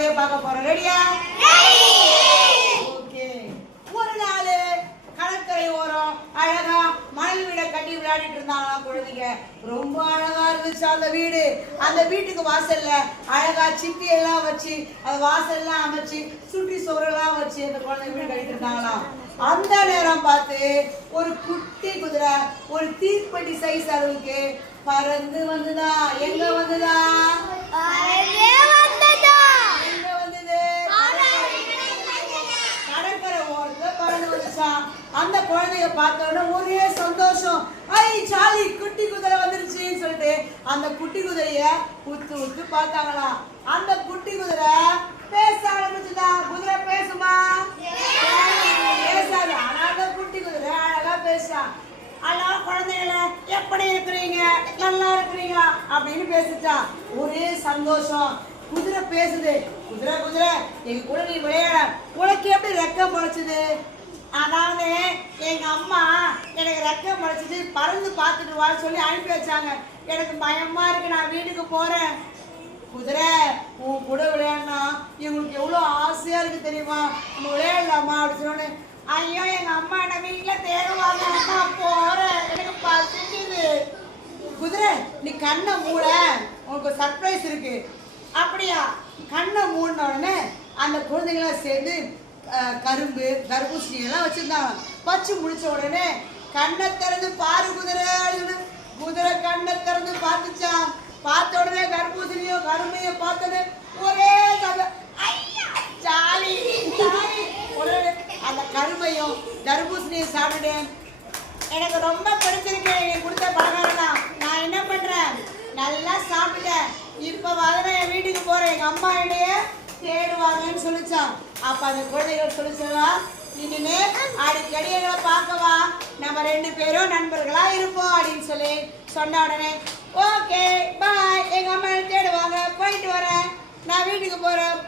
கதையை பார்க்க போறோம். ரெடியா ஓகே ஒரு நாள் கடற்கரை ஓரம் அழகா மணல் வீடை கட்டி விளையாடிட்டு இருந்தாங்களா குழந்தைங்க? ரொம்ப அழகா இருந்துச்சு அந்த வீடு. அந்த வீட்டுக்கு வாசல்ல அழகா சிப்பி எல்லாம் வச்சு அந்த வாசல்லாம் அமைச்சு சுற்றி சுவரெல்லாம் வச்சு அந்த குழந்தை வீடு கட்டிட்டு இருந்தாங்களாம் அந்த நேரம் பார்த்து ஒரு குட்டி குதிரை ஒரு தீர்ப்பட்டி சைஸ் அளவுக்கு பறந்து வந்துதா? எங்க வந்துதா எங்க வந்தது கடற்கரை ஓரத்துல பறந்து வந்துச்சான் அந்த குழந்தைய பார்த்த ஒரே சந்தோஷம். ஐ சாலி குட்டி குதிரை வந்துருச்சுன்னு சொல்லிட்டு அந்த குட்டி குதிரைய உத்து உத்து பார்த்தாங்களாம் அந்த குட்டி குதிரை பேச ஆரம்பிச்சுதா. குதிரை பேசுமா? பேசாது. ஆனா அந்த குட்டி குதிரை அழகா பேசா அழகா குழந்தைகளை எப்படி இருக்கிறீங்க? நல்லா இருக்கிறீங்க அப்படின்னு பேசிட்டா. ஒரே சந்தோஷம். குதிரை பேசுது. குதிரை குதிரை எங்க கூட நீ விளையாட. உனக்கு எப்படி ரெக்கம் முளைச்சுது அதாவது எங்க அம்மா எனக்கு ரெக்கம் முளைச்சிட்டு பறந்து பார்த்துட்டு வான்னு சொல்லி அனுப்பி வச்சாங்க. எனக்கு பயமா இருக்கு நான் வீட்டுக்கு போறேன். குதிரை உன் கூட விளையாடினா இவங்களுக்கு எவ்வளோ ஆசையா இருக்கு தெரியுமா? நம்ம விளையாடலாமா அப்படின்னு சொன்னோன்னே ஐயோ எங்க அம்மா என்ன வீட்டில் தேடுவாங்க. நான் போறேன். எனக்கு பசிக்குது குதிரை நீ கண்ணை மூட. உனக்கு சர்ப்ரைஸ் இருக்கு. அப்படியா? கண்ணை மூடின உடனே அந்த குழந்தைங்களாம் சேர்ந்து கரும்பு தர்பூசணி எல்லாம் வச்சுருந்தாங்க. வச்சு முடிச்ச உடனே கண்ணை திறந்து பாரு குதிரை குதிரை கண்ணை திறந்து பார்த்துச்சான் பார்த்த உடனே தர்பூசணியோ கரும்பையோ பார்த்தது ஒரே கதை. Jolly jolly. உடனே அந்த கரும்பையும் தர்பூசணியும் சாப்பிட்டேன் எனக்கு ரொம்ப பிடிச்சிருக்கு நீ கொடுத்த பலகாரம் நான் என்ன பண்றேன்? நல்லா சாப்பிட்டேன். இப்போ வரேன் என் வீட்டுக்கு போகிறேன் எங்கள் அம்மா என்னைய தேடி சொல்லிச்சான் அப்ப அந்த குழந்தைகள் சொல்லிச்சா இனிமே அடிக்கடி எங்களை பார்க்கவா? நம்ம ரெண்டு பேரும் நண்பர்களா இருப்போம் அப்படின்னு சொல்லி சொன்ன உடனே ஓகே பாய் எங்க அம்மா தேடுவாங்க. போயிட்டு வரேன். நான் வீட்டுக்கு போறேன்.